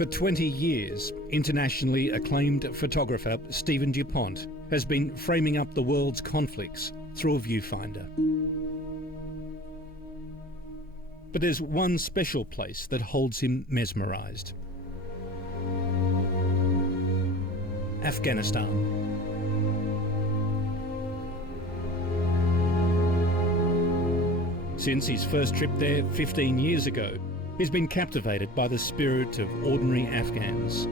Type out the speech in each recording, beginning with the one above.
For 20 years, internationally acclaimed photographer Stephen Dupont has been framing up the world's conflicts through a viewfinder. But there's one special place that holds him mesmerised. Afghanistan. Since his first trip there 15 years ago, he's been captivated by the spirit of ordinary Afghans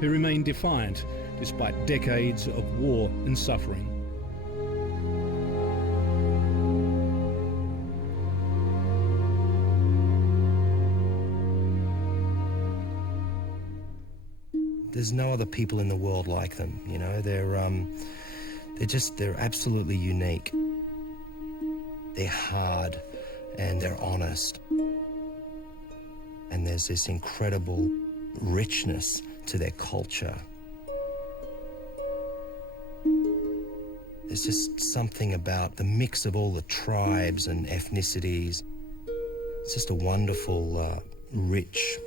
who remain defiant despite decades of war and suffering. There's no other people in the world like them, you know. They're absolutely unique. They're hard and they're honest. And there's this incredible richness to their culture. There's just something about the mix of all the tribes and ethnicities. It's just a wonderful, rich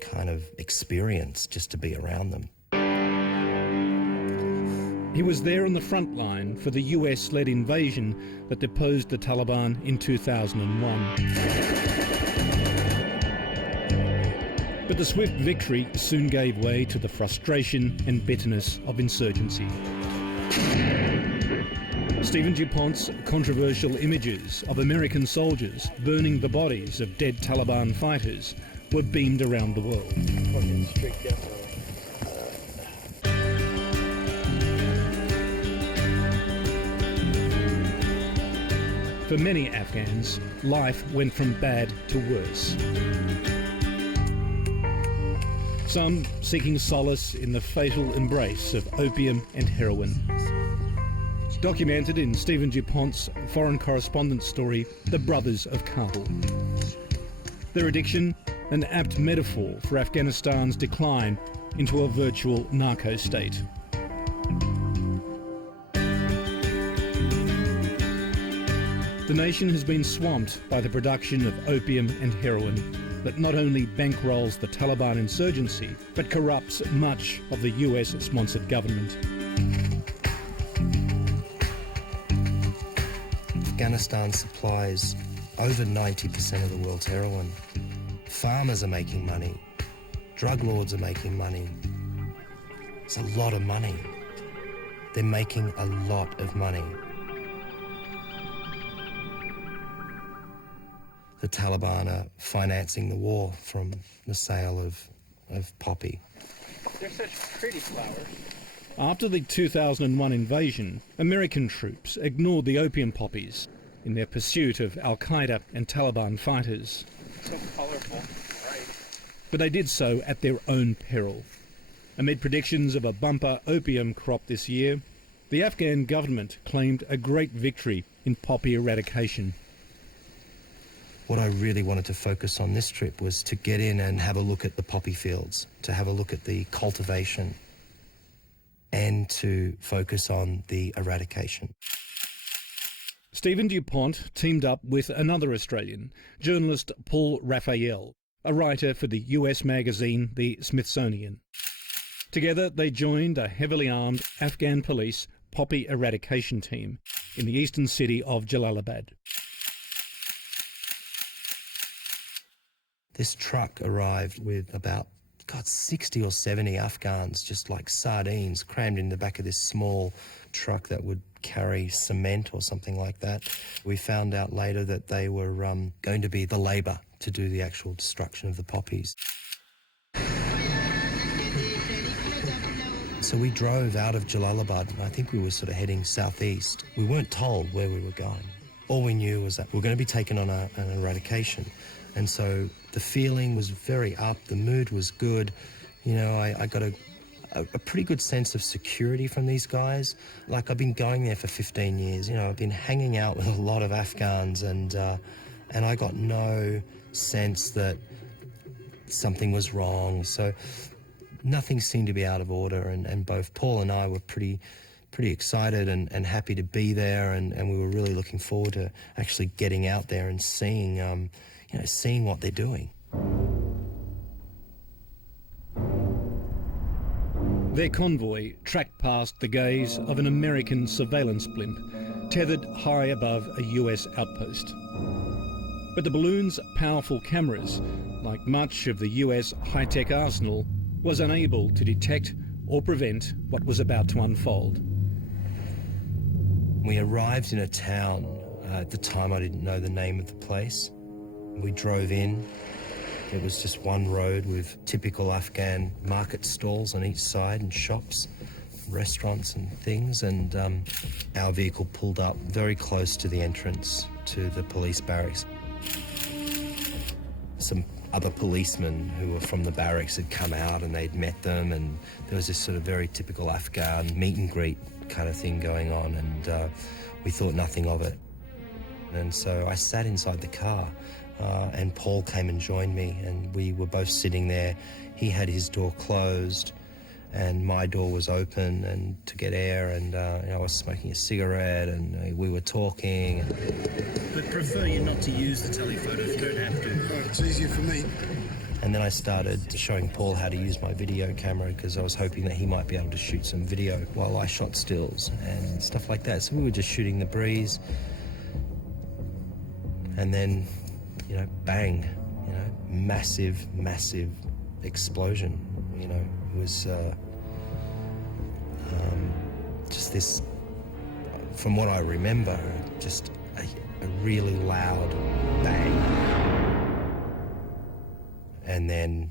kind of experience just to be around them. He was there on the front line for the US-led invasion that deposed the Taliban in 2001. But the swift victory soon gave way to the frustration and bitterness of insurgency. Stephen Dupont's controversial images of American soldiers burning the bodies of dead Taliban fighters were beamed around the world. For many Afghans, life went from bad to worse. Some seeking solace in the fatal embrace of opium and heroin. Documented in Stephen Dupont's foreign correspondent story, The Brothers of Kabul. Their addiction, an apt metaphor for Afghanistan's decline into a virtual narco state. The nation has been swamped by the production of opium and heroin that not only bankrolls the Taliban insurgency, but corrupts much of the US-sponsored government. Afghanistan supplies over 90% of the world's heroin. Farmers are making money. Drug lords are making money. It's a lot of money. They're making a lot of money. The Taliban are financing the war from the sale of poppy. They're such pretty flowers. After the 2001 invasion, American troops ignored the opium poppies in their pursuit of Al-Qaeda and Taliban fighters. So colorful, right? But they did so at their own peril. Amid predictions of a bumper opium crop this year, the Afghan government claimed a great victory in poppy eradication. What I really wanted to focus on this trip was to get in and have a look at the poppy fields, to have a look at the cultivation, and to focus on the eradication. Stephen Dupont teamed up with another Australian, journalist Paul Raphael, a writer for the US magazine The Smithsonian. Together they joined a heavily armed Afghan police poppy eradication team in the eastern city of Jalalabad. This truck arrived with about 60 or 70 Afghans, just like sardines, crammed in the back of this small truck that would carry cement or something like that. We found out later that they were going to be the labour to do the actual destruction of the poppies. So we drove out of Jalalabad, and I think we were sort of heading southeast. We weren't told where we were going. All we knew was that we were going to be taken on an eradication. And so the feeling was very up, the mood was good. You know, I got a pretty good sense of security from these guys. Like, I've been going there for 15 years. You know, I've been hanging out with a lot of Afghans, and I got no sense that something was wrong. So nothing seemed to be out of order, and both Paul and I were pretty excited and happy to be there, and we were really looking forward to actually getting out there and seeing what they're doing. Their convoy tracked past the gaze of an American surveillance blimp tethered high above a US outpost. But the balloon's powerful cameras, like much of the US high-tech arsenal, was unable to detect or prevent what was about to unfold. We arrived in a town. At the time I didn't know the name of the place. We drove in. It was just one road with typical Afghan market stalls on each side and shops, restaurants and things, and our vehicle pulled up very close to the entrance to the police barracks. Some other policemen who were from the barracks had come out and they'd met them, and there was this sort of very typical Afghan meet and greet kind of thing going on, and we thought nothing of it. And so I sat inside the car, and Paul came and joined me, and we were both sitting there. He had his door closed, and my door was open and to get air, and I was smoking a cigarette, and we were talking. I'd prefer you not to use the telephoto if you don't have to. Oh, it's easier for me. And then I started showing Paul how to use my video camera, because I was hoping that he might be able to shoot some video while I shot stills and stuff like that. So we were just shooting the breeze. And then, you know, bang, you know, massive, massive explosion. You know, it was just this, from what I remember, just a really loud bang. And then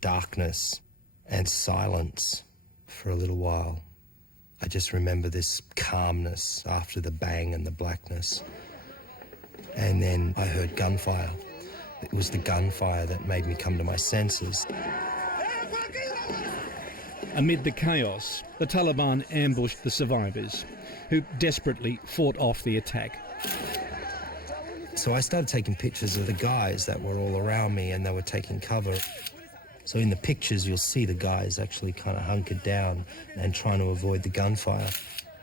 darkness and silence for a little while. I just remember this calmness after the bang and the blackness. And then I heard gunfire. It was the gunfire that made me come to my senses. Amid the chaos, the Taliban ambushed the survivors, who desperately fought off the attack. So I started taking pictures of the guys that were all around me, and they were taking cover. So in the pictures, you'll see the guys actually kind of hunkered down and trying to avoid the gunfire.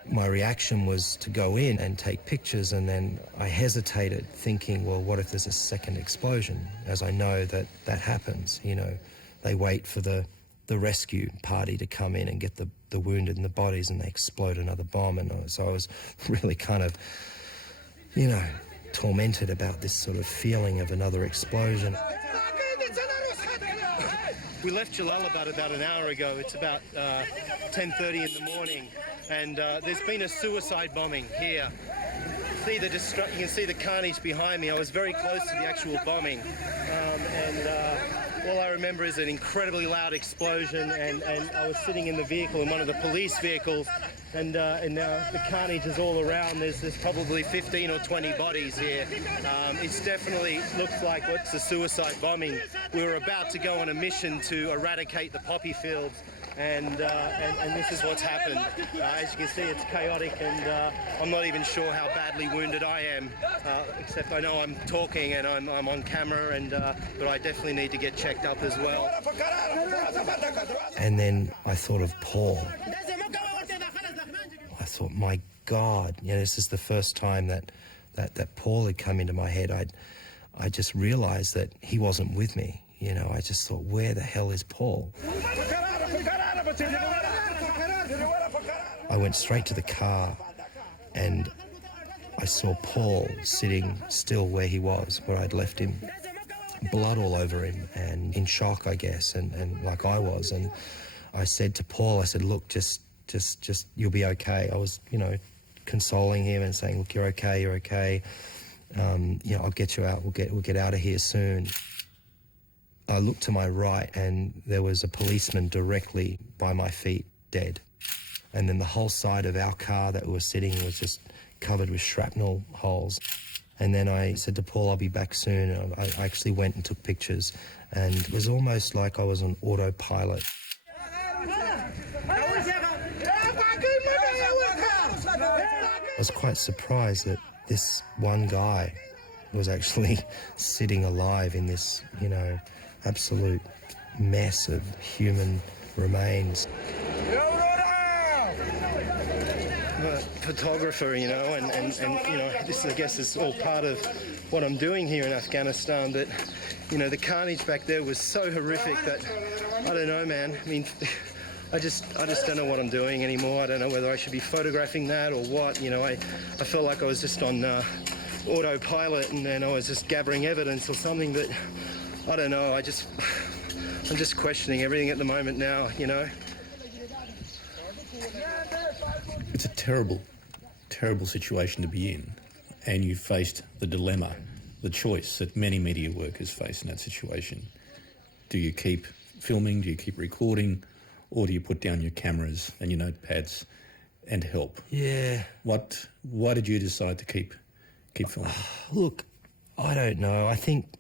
My reaction was to go in and take pictures, and then I hesitated, thinking, well, what if there's a second explosion? As I know that happens, you know. They wait for the rescue party to come in and get the wounded and the bodies, and they explode another bomb. And so I was really kind of, you know, tormented about this sort of feeling of another explosion. We left Jalalabad about an hour ago. It's about 10:30 in the morning, and there's been a suicide bombing here. You can see the carnage behind me. I was very close to the actual bombing, all I remember is an incredibly loud explosion, and I was sitting in the vehicle, in one of the police vehicles, and the carnage is all around. There's probably 15 or 20 bodies here. It definitely looks like what's a suicide bombing. We were about to go on a mission to eradicate the poppy fields, and this is what's happened. As you can see, it's chaotic, and I'm not even sure how badly wounded I am, except I know I'm talking and I'm on camera, and but I definitely need to get checked up as well. And then I thought of Paul. I thought, my God, you know, this is the first time that Paul had come into my head. I just realized that he wasn't with me. You know, I just thought, where the hell is Paul? I went straight to the car, and I saw Paul sitting still where he was, where I'd left him. Blood all over him, and in shock, I guess, and like I was. And I said to Paul, I said, look, just you'll be okay. I was, you know, consoling him and saying, look, you're okay. You know, I'll get you out. We'll get out of here soon. I looked to my right, and there was a policeman directly by my feet, dead. And then the whole side of our car that we were sitting was just covered with shrapnel holes. And then I said to Paul, I'll be back soon. And I actually went and took pictures, and it was almost like I was on autopilot. I was quite surprised that this one guy was actually sitting alive in this, you know, absolute mess of human remains. I'm a photographer, you know, and you know, this, I guess, is all part of what I'm doing here in Afghanistan, but, you know, the carnage back there was so horrific that, I don't know, man, I mean, I just don't know what I'm doing anymore. I don't know whether I should be photographing that or what. You know, I felt like I was just on autopilot and then I was just gathering evidence or something, but I don't know. I'm just questioning everything at the moment now, you know. It's a terrible, terrible situation to be in, and you faced the dilemma, the choice that many media workers face in that situation. Do you keep filming, do you keep recording, or do you put down your cameras and your notepads and help? Yeah. Why did you decide to keep filming? Look, I don't know. I think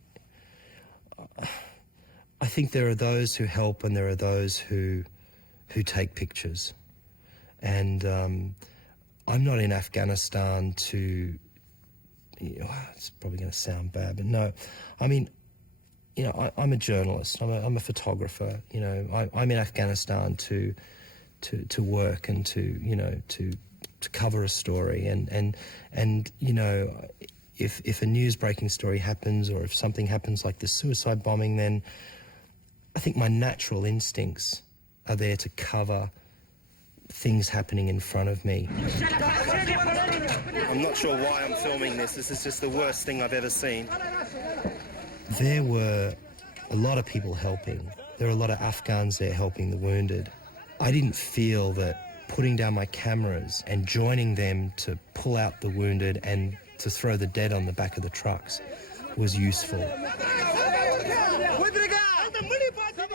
there are those who help and there are those who take pictures. And I'm not in Afghanistan to, it's probably going to sound bad, but no. I mean, you know, I'm a journalist. I'm a photographer. You know, I'm in Afghanistan to work and to cover a story. And you know, if a news breaking story happens or if something happens like the suicide bombing, then I think my natural instincts are there to cover things happening in front of me. I'm not sure why I'm filming this. This is just the worst thing I've ever seen. There were a lot of people helping. There were a lot of Afghans there helping the wounded. I didn't feel that putting down my cameras and joining them to pull out the wounded and to throw the dead on the back of the trucks was useful.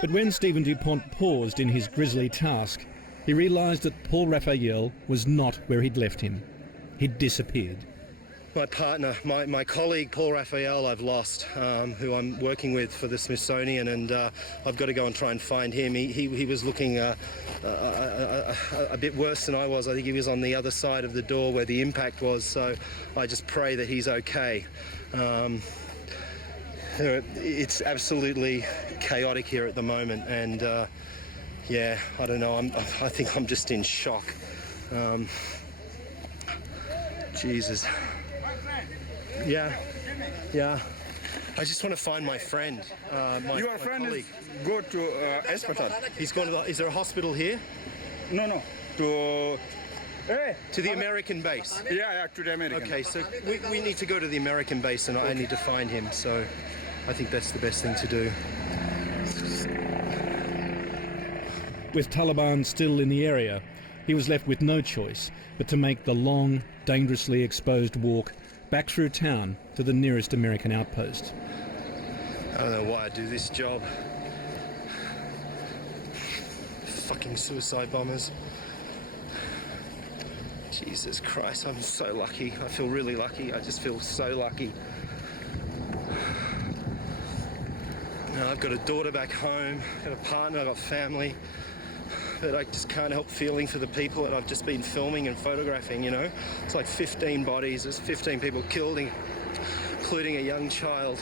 But when Stephen Dupont paused in his grisly task, he realised that Paul Raphael was not where he'd left him. He'd disappeared. My partner, my colleague Paul Raphael, I've lost, who I'm working with for the Smithsonian, and I've got to go and try and find him. He was looking a bit worse than I was. I think he was on the other side of the door where the impact was, so I just pray that he's okay. It's absolutely chaotic here at the moment, and yeah, I don't know, I think I'm just in shock. Jesus. Yeah. I just want to find my friend. Your friend is go to hospital. He's gone to the, is there a hospital here? No. To the American base? Yeah, to the American. Okay, so we need to go to the American base and I need to find him, so I think that's the best thing to do. With Taliban still in the area, he was left with no choice but to make the long, dangerously exposed walk back through town to the nearest American outpost. I don't know why I do this job. Fucking suicide bombers. Jesus Christ, I'm so lucky. I feel really lucky. I just feel so lucky. Now, I've got a daughter back home, I've got a partner, I've got family, but I just can't help feeling for the people that I've just been filming and photographing, you know? It's like 15 bodies, there's 15 people killed, including a young child.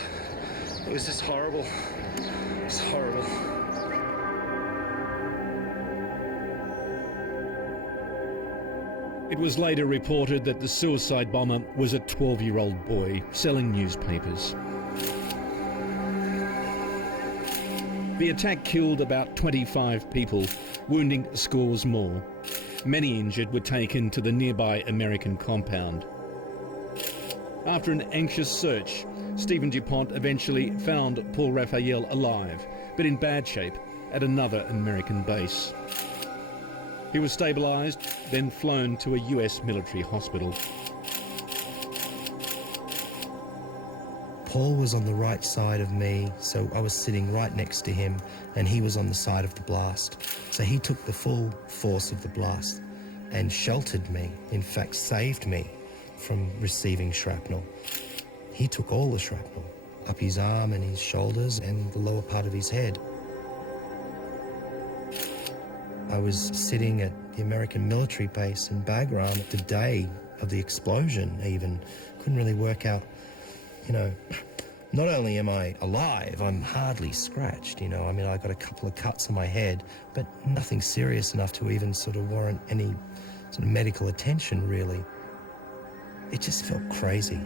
It was just horrible. It's horrible. It was later reported that the suicide bomber was a 12-year-old boy selling newspapers. The attack killed about 25 people, wounding scores more. Many injured were taken to the nearby American compound. After an anxious search, Stephen Dupont eventually found Paul Raphael alive, but in bad shape, at another American base. He was stabilised, then flown to a US military hospital. Paul was on the right side of me, so I was sitting right next to him, and he was on the side of the blast. So he took the full force of the blast and sheltered me, in fact saved me from receiving shrapnel. He took all the shrapnel, up his arm and his shoulders and the lower part of his head. I was sitting at the American military base in Bagram the day of the explosion even. Couldn't really work out, you know, not only am I alive, I'm hardly scratched, you know. I mean, I got a couple of cuts on my head, but nothing serious enough to even sort of warrant any sort of medical attention, really. It just felt crazy.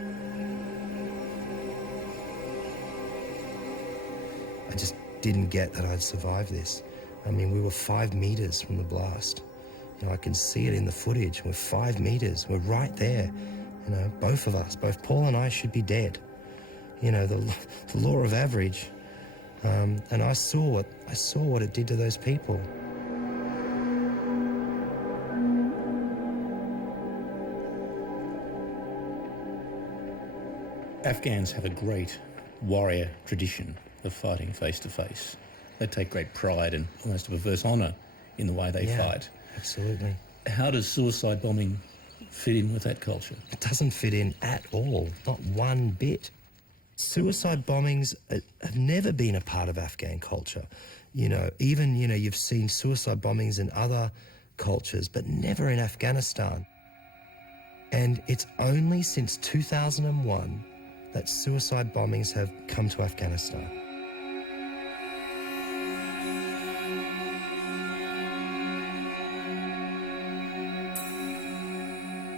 I just didn't get that I'd survived this. I mean, we were 5 metres from the blast. I can see it in the footage. We're 5 metres. We're right there. Both of us, both Paul and I, should be dead. The law of average. And I saw what it did to those people. Afghans have a great warrior tradition of fighting face to face. They take great pride and almost a perverse honour in the way they fight. Absolutely. How does suicide bombing fit in with that culture? It doesn't fit in at all, not one bit. Suicide bombings have never been a part of Afghan culture. Even you've seen suicide bombings in other cultures, but never in Afghanistan. And it's only since 2001 that suicide bombings have come to Afghanistan.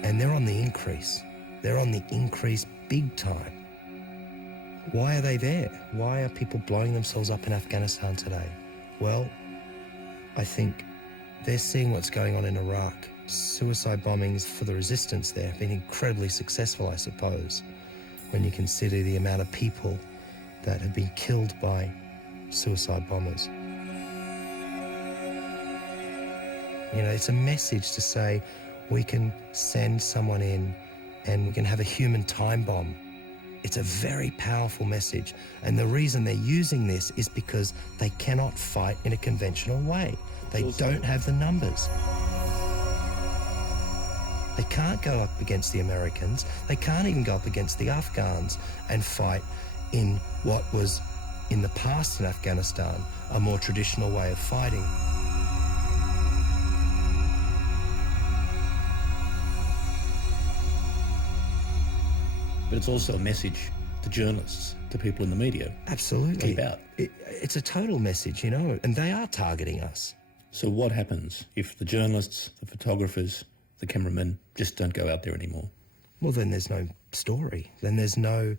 And they're on the increase. They're on the increase big time. Why are they there? Why are people blowing themselves up in Afghanistan today? Well, I think they're seeing what's going on in Iraq. Suicide bombings for the resistance there have been incredibly successful, I suppose, when you consider the amount of people that have been killed by suicide bombers. It's a message to say we can send someone in and we can have a human time bomb. It's a very powerful message. And the reason they're using this is because they cannot fight in a conventional way. They don't have the numbers. They can't go up against the Americans. They can't even go up against the Afghans and fight in what was, in the past in Afghanistan, a more traditional way of fighting. But it's also a message to journalists, to people in the media. Absolutely. Keep out. It's a total message, and they are targeting us. So what happens if the journalists, the photographers, the cameramen just don't go out there anymore? Well, then there's no story. Then there's no,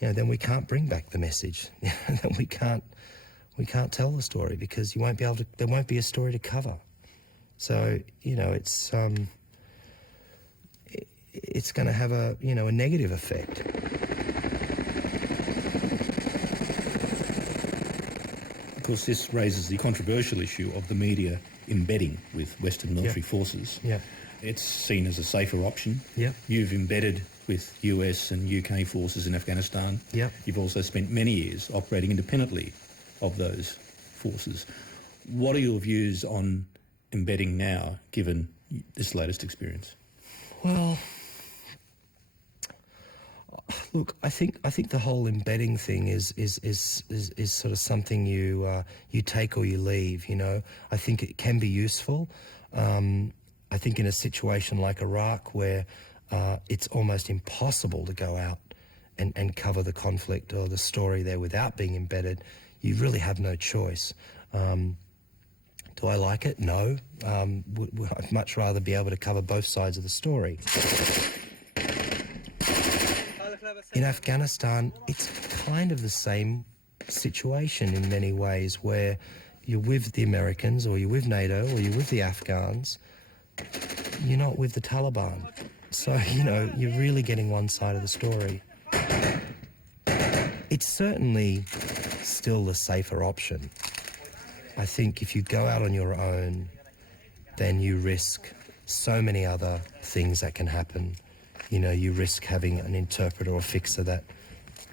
then we can't bring back the message. Then we can't tell the story because you won't be able to. There won't be a story to cover. So it's going to have a negative effect. Of course, this raises the controversial issue of the media embedding with Western military forces. Yeah. It's seen as a safer option. Yeah. You've embedded with US and UK forces in Afghanistan. Yeah. You've also spent many years operating independently of those forces. What are your views on embedding now, given this latest experience? Well, look, I think the whole embedding thing is sort of something you take or you leave. I think it can be useful. I think in a situation like Iraq, where it's almost impossible to go out and cover the conflict or the story there without being embedded, you really have no choice. Do I like it? No. I'd much rather be able to cover both sides of the story. In Afghanistan, it's kind of the same situation in many ways, where you're with the Americans or you're with NATO or you're with the Afghans. You're not with the Taliban. So, you're really getting one side of the story. It's certainly still the safer option. I think if you go out on your own, then you risk so many other things that can happen. You risk having an interpreter or fixer that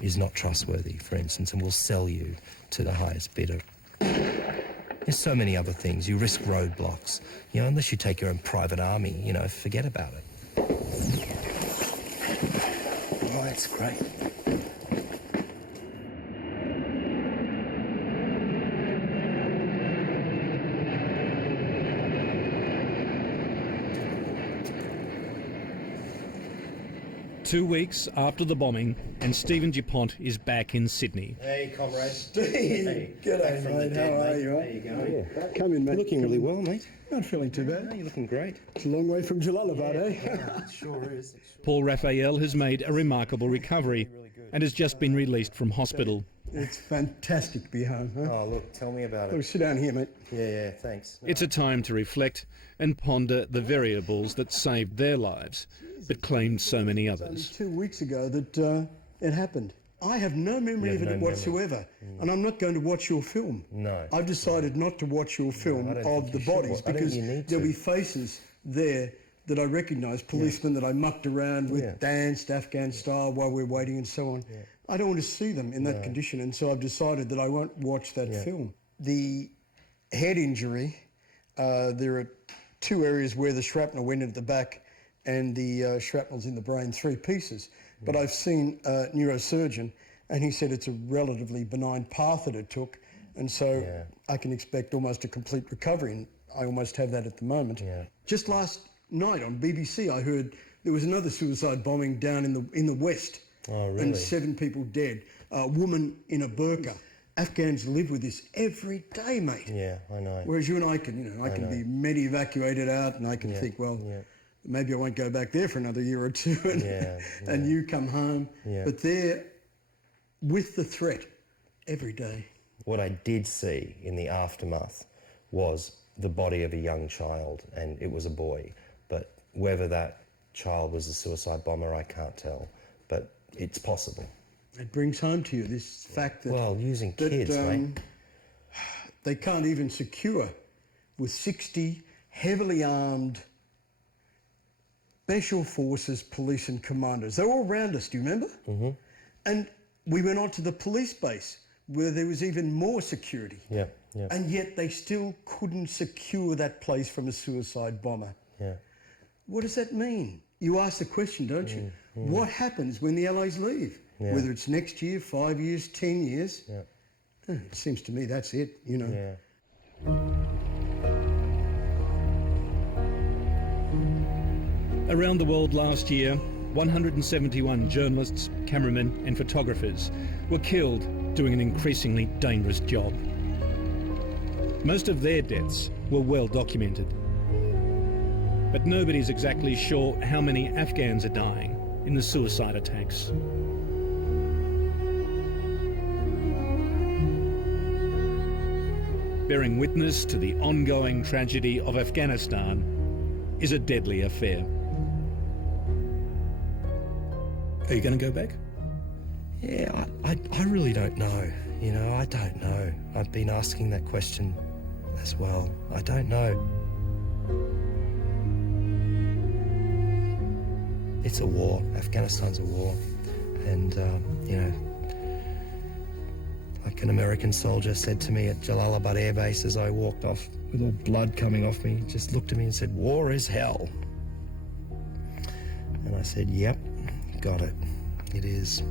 is not trustworthy, for instance, and will sell you to the highest bidder. There's so many other things. You risk roadblocks. Unless you take your own private army, forget about it. Oh, that's great. Two weeks after the bombing, and Stephen Dupont is back in Sydney. Hey, comrade. Steve, g'day, mate. How are you? There you go. Come in, mate. You're looking really well, mate. Not feeling too bad. You're looking great. It's a long way from Jalalabad, eh? It sure is. Paul Raphael has made a remarkable recovery and has just been released from hospital. It's fantastic to be home, huh? Oh, look, tell me about Oh, it. sit down here, mate. Yeah, thanks. It's a time to reflect and ponder the variables that saved their lives, but claimed so many Only others. 2 weeks ago that it happened. I have no memory You of have it no memory. whatsoever, and I'm not going to watch your film. No. I've decided not to watch your film I don't of think the you should bodies watch- I don't because think you need there'll to. be faces there that I recognise, policemen that I mucked around with, Yeah. danced Afghan style while we're waiting and so on. I don't want to see them in that condition, and so I've decided that I won't watch that film. The head injury, there are 2 areas where the shrapnel went into the back and the shrapnel's in the brain, 3 pieces. But I've seen a neurosurgeon and he said it's a relatively benign path that it took, and so I can expect almost a complete recovery, and I almost have that at the moment. Just last night on BBC I heard there was another suicide bombing down in the west. Oh, really? And 7 people dead. A woman in a burqa. Afghans live with this every day, mate. Yeah, I know. Whereas you and I can, I can be med-evacuated out, and I can think, well, maybe I won't go back there for another year or 2, and, and you come home. But they're with the threat every day. What I did see in the aftermath was the body of a young child, and it was a boy. But whether that child was a suicide bomber, I can't tell. But it's possible. It brings home to you this fact that... Well, using kids, mate. They can't even secure with 60 heavily armed special forces police and commandos. They're all around us, do you remember? Mm-hmm. And we went on to the police base where there was even more security. Yeah. And yet they still couldn't secure that place from a suicide bomber. Yeah. What does that mean? You ask the question, don't you? What happens when the Allies leave? Whether it's next year, 5 years, 10 years? It seems to me that's it, Around the world last year, 171 journalists, cameramen and photographers were killed doing an increasingly dangerous job. Most of their deaths were well documented. But nobody's exactly sure how many Afghans are dying in the suicide attacks. Bearing witness to the ongoing tragedy of Afghanistan is a deadly affair. Are you going to go back? Yeah, I really don't know. I don't know. I've been asking that question as well. I don't know. It's a war. Afghanistan's a war. And, like an American soldier said to me at Jalalabad Air Base as I walked off with all blood coming off me, just looked at me and said, "War is hell." And I said, "Yep, got it. It is."